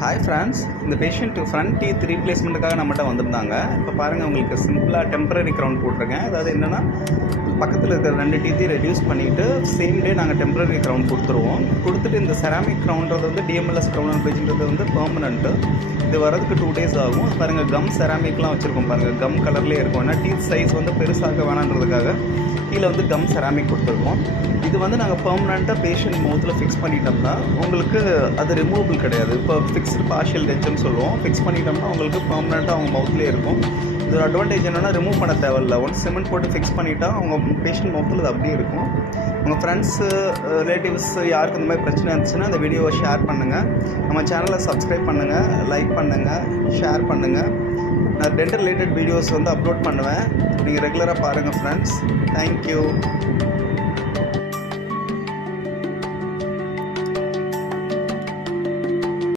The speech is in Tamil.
ஹாய் ஃப்ரெண்ட்ஸ், இந்த பேஷண்ட் ஃப்ரண்ட் டீத் ரீப்ளேஸ்மெண்ட்டுக்காக நம்மகிட்ட வந்திருந்தாங்க. இப்போ பாருங்கள், உங்களுக்கு சிம்பிளாக டெம்பரரி க்ரவுன் போட்டிருக்கேன். அதாவது என்னென்னா, பக்கத்தில் இருக்கிற 2 டீத்தையும் ரெடியூஸ் பண்ணிவிட்டு சேம் டே நாங்கள் டெம்பரரி க்ரவுன் கொடுத்துருவோம். கொடுத்துட்டு இந்த செராமிக் க்ரவுன்றது வந்து டிஎம்எல்எஸ் க்ரவுன் பேஜ்ன்றது வந்து பெர்மனெண்ட்டு. இது வரதுக்கு 2 days ஆகும். பாருங்கள், கம் செராமிக்லாம் வச்சுருக்கோம் பாருங்கள், கம் கலர்லேயே இருக்கும். ஏன்னா டீத் சைஸ் வந்து பெருசாக வேணான்றதுக்காக கீழே வந்து கம் செராமிக் கொடுத்துருக்கோம். இது வந்து நாங்கள் பெர்மனெண்ட்டாக பேஷண்ட் மவுத்தில் ஃபிக்ஸ் பண்ணிட்டோம்னா உங்களுக்கு அது ரிமூவபிள் கிடையாது. இப்போ ஃபிக்ஸ்டு பார்ஷியல் டென்ட்னு சொல்லுவோம். ஃபிக்ஸ் பண்ணிட்டோம்னா உங்களுக்கு பெர்மனெண்ட்டாக அவங்க மவுத்லேயே இருக்கும். இது ஒரு அட்வான்டேஜ் என்னென்னா, ரிமூவ் பண்ண தேவையில்ல. ஒன்ஸ் சிமெண்ட் போட்டு ஃபிக்ஸ் பண்ணிட்டா அவங்க பேஷண்ட் மவுத்தில் அது அப்படியே இருக்கும். உங்கள் ஃப்ரெண்ட்ஸு, ரிலேட்டிவ்ஸ் யாருக்கு இந்த மாதிரி பிரச்சனை இருந்துச்சுன்னா அந்த வீடியோவை ஷேர் பண்ணுங்கள். நம்ம சேனலை சப்ஸ்கிரைப் பண்ணுங்கள், லைக் பண்ணுங்கள், ஷேர் பண்ணுங்கள். நான் டென்டல் ரிலேட்டட் வீடியோஸ் வந்து அப்லோட் பண்ணுவேன். நீங்கள் ரெகுலராக பாருங்கள் ஃப்ரெண்ட்ஸ். தேங்க்யூ.